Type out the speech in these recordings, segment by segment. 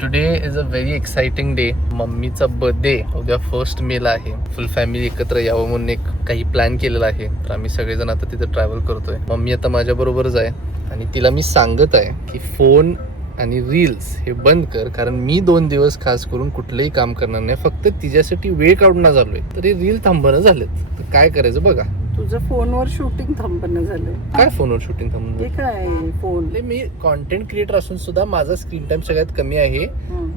Today is a very exciting day. मम्मीचा birthday उद्या 1 मे ला आहे. फुल फॅमिली एकत्र यावं म्हणून एक काही प्लॅन केलेला आहे. तर आम्ही सगळेजण आता तिथे ट्रॅव्हल करतोय. मम्मी आता माझ्या बरोबरच आहे आणि तिला मी सांगत आहे की फोन आणि रील्स हे बंद कर, कारण मी 2 दिवस खास करून कुठलंही काम करणार नाही. फक्त तिच्यासाठी वेळ काढून झालोय तरी रील थांबणं झालेत. तर काय करायचं बघा. तुझं फोनवर शूटिंग थांबणं झालं. काय फोनवर शूटिंग थांबणं? ते काय फोन? मी कॉन्टेंट क्रिएटर असून सुद्धा माझा स्क्रीन टाइम सगळ्यात कमी आहे.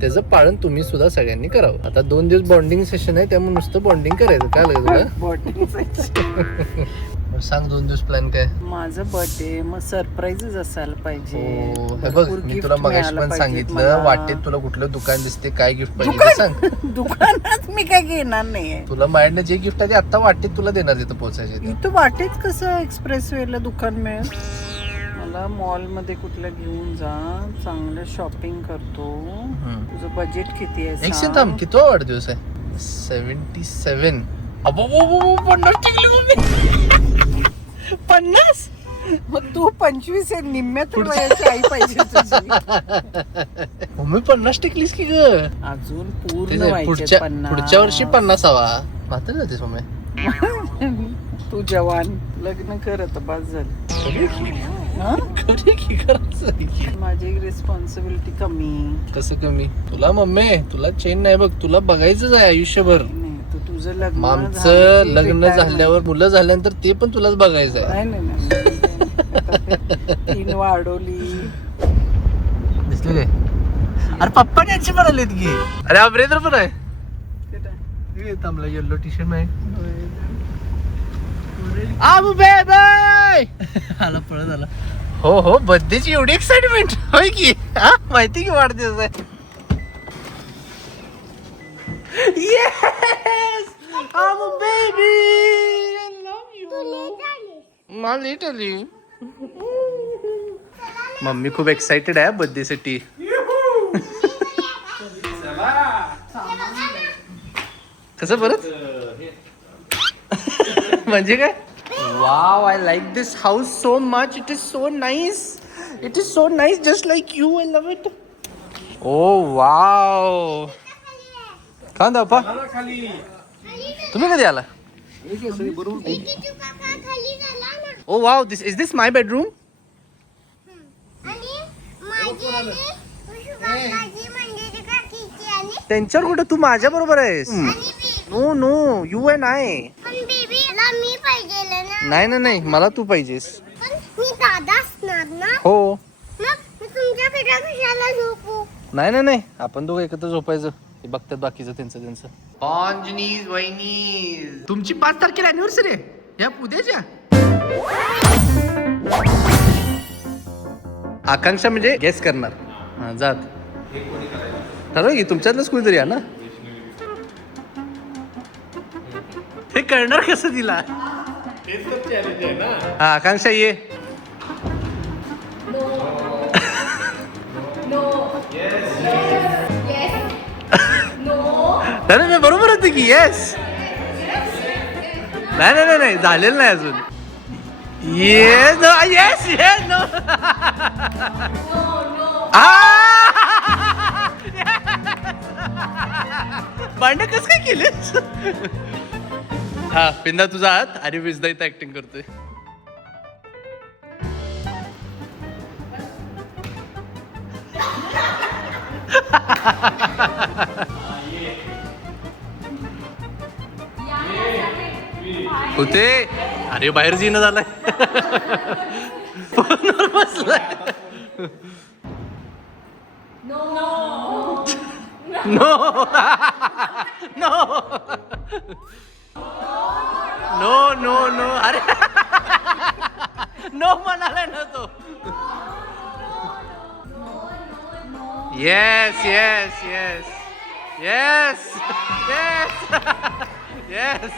त्याचं पालन तुम्ही सुद्धा सगळ्यांनी करावं. आता 2 दिवस बॉन्डिंग सेशन आहे, त्यामुळे नुसतं बॉन्डिंग करायचं. काय लागेल तुला? बॉन्डिंग. सांग 2 दिवस प्लॅन काय? माझं बर्थडे मग सरप्राईजच असायला पाहिजे. हे बघ, मी तुला मगाशी पण सांगितलं, वाटेत तुला कुठलं दुकान दिसते, काय गिफ्ट पाहिजे ते सांग. दुकानात मी काय घेणार नाहीये. तुला माझ्यानं जे गिफ्ट आहे ते आता वाटेत तुला देणार, तिथं पोहोचायचे. इथं वाटेत कसं एक्सप्रेस वेला दुकान मिळेल? मला मॉल मध्ये कुठलं घेऊन जा, चांगलं शॉपिंग करतो. तुझं बजेट किती आहे? एक थांब, किती वाढदिवस आहे? 77. 50. मग तू 25 आहे, निम्म्यात वयाची आई पाहिजे तुझी. मम्मी 50 टिकलीस की ग? अजून पूर्ण व्हायचे 50. पुढच्या वर्षी 50 हवा. म्हातारी जातेस मम्मी. तू जवान, लग्न कर आता, बस झालं. माझी रिस्पॉन्सिबिलिटी कमी. कसं कमी? तुला मम्मी, तुला चेन नाही बघ, तुला बघायचंच आहे आयुष्यभर. तुझं लग्न, आमचं लग्न झाल्यावर मुलं झाल्यानंतर ते पण तुलाच बघायचं आहे. नाही 3 वाढवली. दिसले काय? अरे पप्पा त्यांचे पण आलेत की. अरे अमरेंद्र पण आहे. थांबला, येल्लो टी शर्ट आहे. आला, पळत आला. हो हो, बर्थडेची एवढी एक्साइटमेंट होय की? माहिती की वाढदिवस आहे. Yes! I'm a baby! I love you! मला लेट आली. मम्मी खूप एक्साइटेड आहे बर्थडे साठी. कसं परत? म्हणजे काय? Wow, I like this house so much. It is so nice. It is so nice, just like you. I love it. Oh wow. Khan दापा, तुम्ही कधी आला? Oh wow, this is this my bedroom. त्यांच्यावर कुठं, तू माझ्या बरोबर आहेस. No no, you and I. नाही नाही नाही, मला तू पाहिजेस. हो. नाही नाही नाही, आपण दोघं एकत्र झोपायचं. ते बघतात बाकीचं त्यांचं. पांजनीज वहिनीज, तुमची 5 तारखेला अॅनिव्हर्सरी आहे या उद्याच्या. आकांक्षा म्हणजे गेस करणार. हा, जात ठरव की तुमच्यातलं स्कूल तरी आहे ना. हे करणार कसं तिला? हा, आकांक्षा ये. नाही बरोबर होते की. येस. नाही नाही नाही, झालेलं नाही अजून. Yes no, yes yes no. भांडण कसं काय केलेस? हा, पिंदा तुझा हात. आणि विजदा इथं ऍक्टिंग करतोय. होते. अरे बाहेर जीनं झालाय. फोनवर बसलाय. No no no no no. अरे नो म्हणाला ना तो. Yes yes yes yes yes yes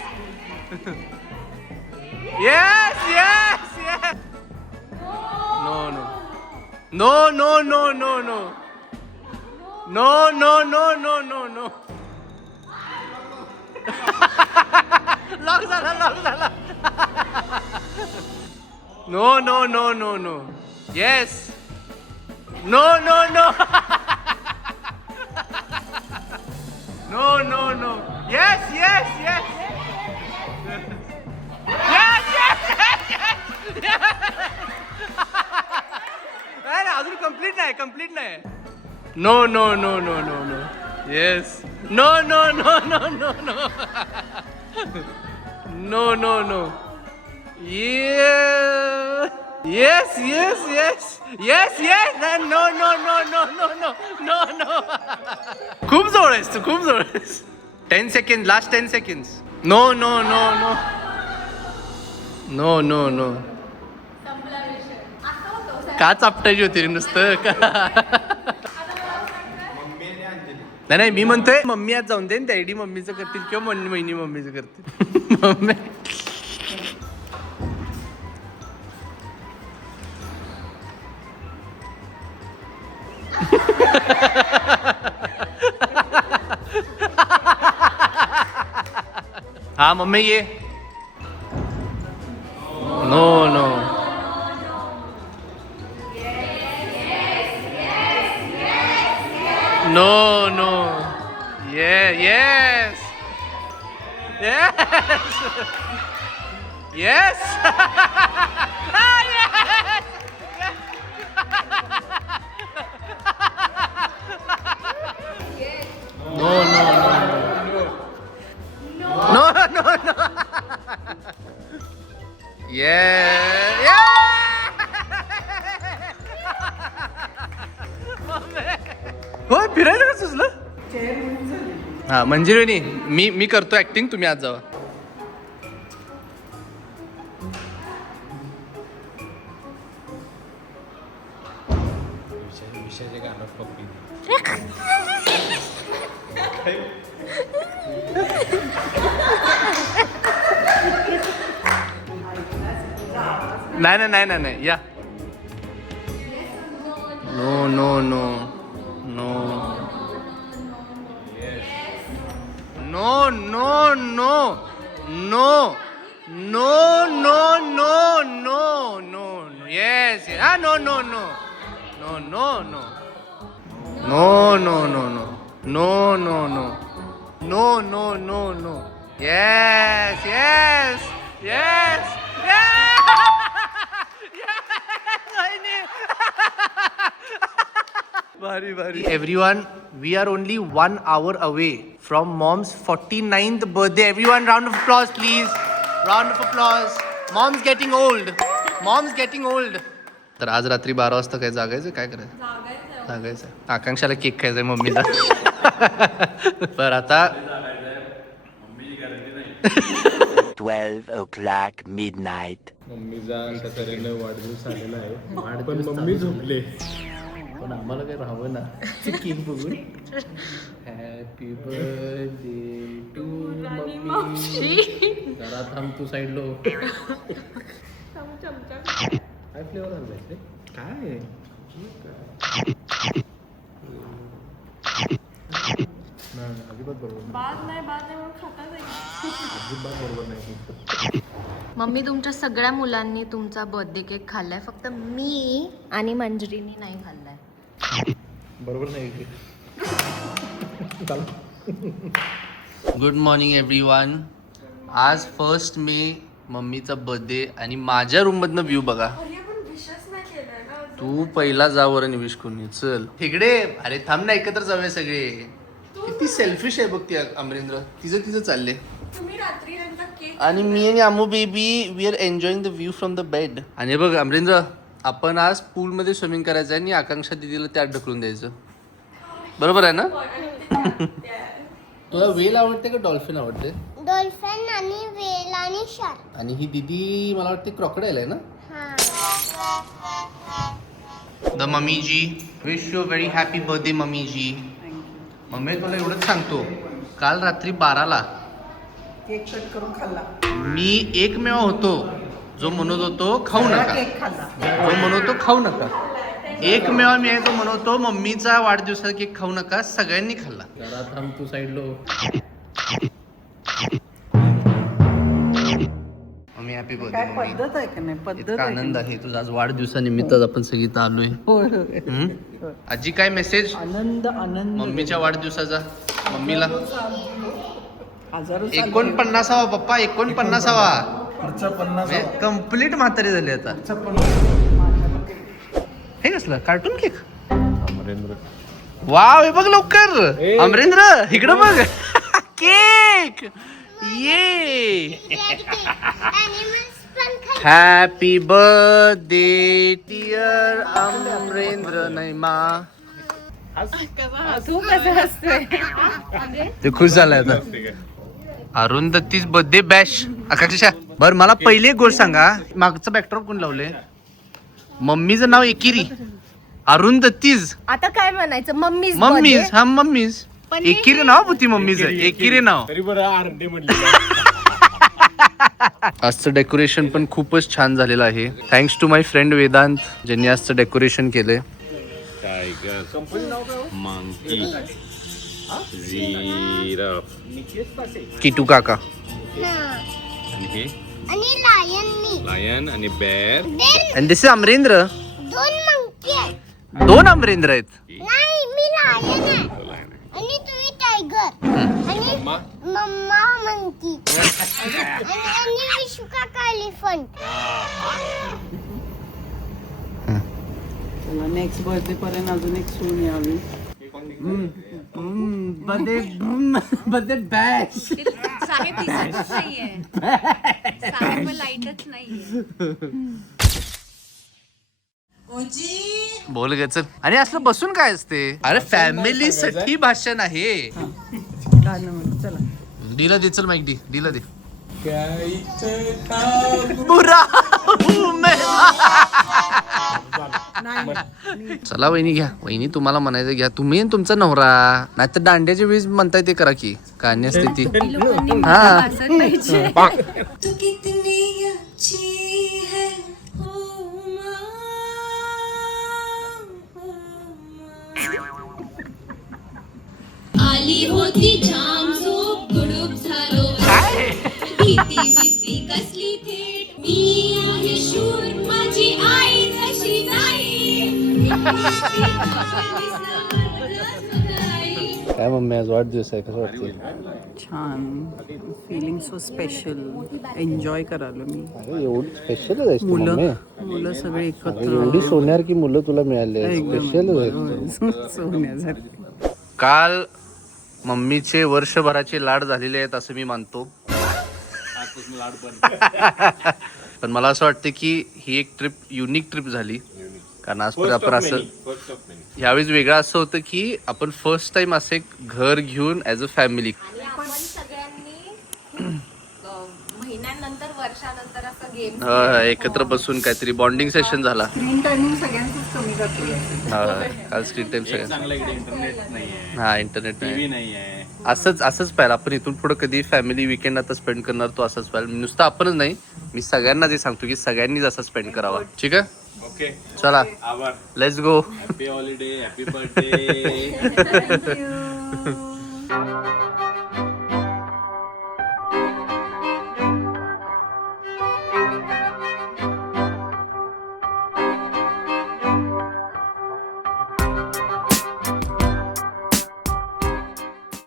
yes yes yes. No no no no no no no no no no no no no. Lock झाला. no no no no no. yes. No no no. No no no no no no yes no no no no no no no no no yes yes yes yes yes no no no no no no no no खूप जवळ आहेस तू खूप जवळ आहेस 10 second last 10 second no no no no no no no का चापटायची होती रे नुसतं का नाही नाही मी म्हणतोय मम्मी आज जाऊन दे डॅडी मम्मीचं करतील किंवा महिनी मम्मीचं करतील मम्मी हा मम्मी ये no no no no yes yes yes ah, yes no no no no no no yeah yeah होय फिरायला का सुचलं हा मंजिरीनी मी करतो ऍक्टिंग तुम्ही आज जावा नाही नाही नाही नाही या no no no no No, no, no, no, no, no, no, no, no, no, yes, yes. Ah, no, no, no, no, no, no, no, no, no, no, no, no, no, no, no, no, no, yes, yes, yes, yes, Bari, bari. Everyone, we are only 1 hour away from mom's 49th birthday. Everyone, round of applause, please. Round of applause. Mom's getting old. Mom's getting old. तर आज रात्री 12 वाजता काय जागायचं काय करायचं जागायचं आकांक्षाला cake खायचंय मम्मीला पर आता 12 o'clock midnight. मम्मीचा तसरीनं वाढदिवस आलेला आहे पण मम्मी झोपले पण आम्हाला काही राहावं ना केक बघून हॅपी बर्थडे टू मम्मी जरा थांब तू साईडलो काय फ्लेवर आणलाय रे काय अजिबात बरोबर अजिबात बरोबर नाही मम्मी तुमच्या सगळ्या मुलांनी तुमचा बर्थडे केक खाल्लाय फक्त मी आणि मंजरीनी नाही खाल्लाय बरोबर नाही गुड मॉर्निंग एव्हरीवन आज 1 मे मम्मीचा बर्थडे आणि माझ्या रूम मधनं व्ह्यू बघा तू पहिला जा वर आणि विश करून ये. चल तिकडे अरे थांब ना एकत्र जाऊया सगळे किती सेल्फिश आहे बघ ती अमरेंद्र तिचं चालले आणि मी आणि आमू baby we are enjoying the view from the bed आणि बघ अमरेंद्र आपण आज पूल मध्ये स्विमिंग करायचं आहे आणि आकांक्षा दिदीला त्यात ढकलून द्यायचं बरोबर आहे ना तुला वेल आवडते का डॉल्फिन आवडते डॉल्फिन आणि वेल आणि शार्क आणि ही दीदी मला वाटते क्रॉकडाईल आहे ना द mummy ji wish you very happy birthday mummy ji mummy तुला एवढंच सांगतो काल रात्री 12ला केक कट करून खाल्ला मी एकमेव होतो जो म्हणत होतो खाऊ नका केक खाल्ला जो म्हणतो खाऊ नका एकमेव मी आहे तो म्हणतो मम्मीचा वाढदिवसाचा केक खाऊ नका सगळ्यांनी खाल्ला जरा थांब तू साईडलो मम्मी हॅपी बर्थडे काय मम्मी पद्धत आहे का नाही पद्धत इतका आहे आनंद आहे तुझा आज वाढदिवसानिमित्त आपण सगळी इथं आलोय होय होय हम्म? आजी काय मेसेज आनंद आनंद मम्मीच्या वाढदिवसाचा मम्मीला हजारो 49वा पप्पा 49वा कम्प्लीट म्हातारी झाली आता हे कसलं कार्टून केक अमरेंद्र वाव हे बघ लवकर अमरेंद्र इकडं बघ केक ये Animals पण खायचे. Happy birthday dear Amarendra Naima. ते खुश झालाय आता. अरुंधतीच बर्थडे बॅश आकांक्षा. बर मला पहिले एक गोष्ट सांगा, मागचं बॅकड्रॉप कोण लावले? मम्मीचं नाव एकिरी, अरुंधतीज आता काय म्हणायचं? Mummies mummies. हा मम्मीज. एकिरी नाव होती मम्मीचं, एकिरी नाव. तरी बरं आरंडे म्हटलं. आजचं डेकोरेशन पण खूपच छान झालेलं आहे. Thanks to my friend Vedant ज्यांनी आजचं डेकोरेशन केलंय. टायगर, मंकी, जिराफ किटू काका. हा. आणि हे आणि लायननी लायन आणि बेअर. आणि दिस इज अमरेंद्र. दोन मंकी आहेत. 2 अमरेंद्र आहेत. नाही मी लायन आहे आणि तुम्ही टायगर आणि मम्मा मंकी आणि विशू काका एलिफंट. चला नेक्स्ट बर्थडे पर्यंत अजून एक सून यावी. Birthday Bash. साहेब दिसतच नाहीये. साहेब लाईटच नाहीये. बोल ग चल. आणि असलं बसून काय असते? अरे फॅमिली साठी भाषण आहे. गाणं म्हणू, चला. डीला दे चल माईक. डीला दे. बुरा हूं मैं. चला वहिनी घ्या. वहिनी तुम्हाला म्हणायचं घ्या. तुम्ही आणि तुमचा नवरा. नाही तर दांड्याच्या वेळेस म्हणताय ते करा की गाणी असते ती. हा आली होती जाम झोप गुडूप झालो भीती भीती कसली थेट मी आहे शूर माझी आई जशी नाही. काय मम्मी आज वाढदिवस आहे, कसं वाटते? छान. Feeling so special. एन्जॉय करालो मी. एवढी स्पेशलच आहे मुलं सगळे एकत्र एवढी सोन्यासारखी मुलं तुला मिळाले. स्पेशलच आहे. सोन्यासारखे. काल मम्मीचे वर्षभराचे लाड झालेले आहेत असं मी मानतो. पण मला असं वाटतं की ही एक ट्रिप युनिक ट्रिप झाली. कारण आजपर्यंत आपण असं यावेळेस वेगळं असं होतं की आपण फर्स्ट टाइम असं एक घर घेऊन ॲज अ फॅमिली आपण सगळ्यांनी महिन्यानंतर वर्षानंतर असं गेम एकत्र बसून काहीतरी बॉन्डिंग सेशन झाला. स्क्रीन टायमिंग सगळ्यांचंच कमी करतो. काल स्क्रीन टाइम सगळ्यांना. चांगला इकडे इंटरनेट नाहीये, हा इंटरनेट टीव्ही नाही. नाहीये. असंच पाहिलं आपण इथून पुढे कधी फॅमिली विकेंड आता स्पेंड करणार तो असंच पाहिलं. नुसतं आपणच नाही, मी सगळ्यांना जे सांगतो की सगळ्यांनीच असं स्पेंड करावा. ठीक आहे ओके चला आभार. Let's go. Happy holiday, happy birthday.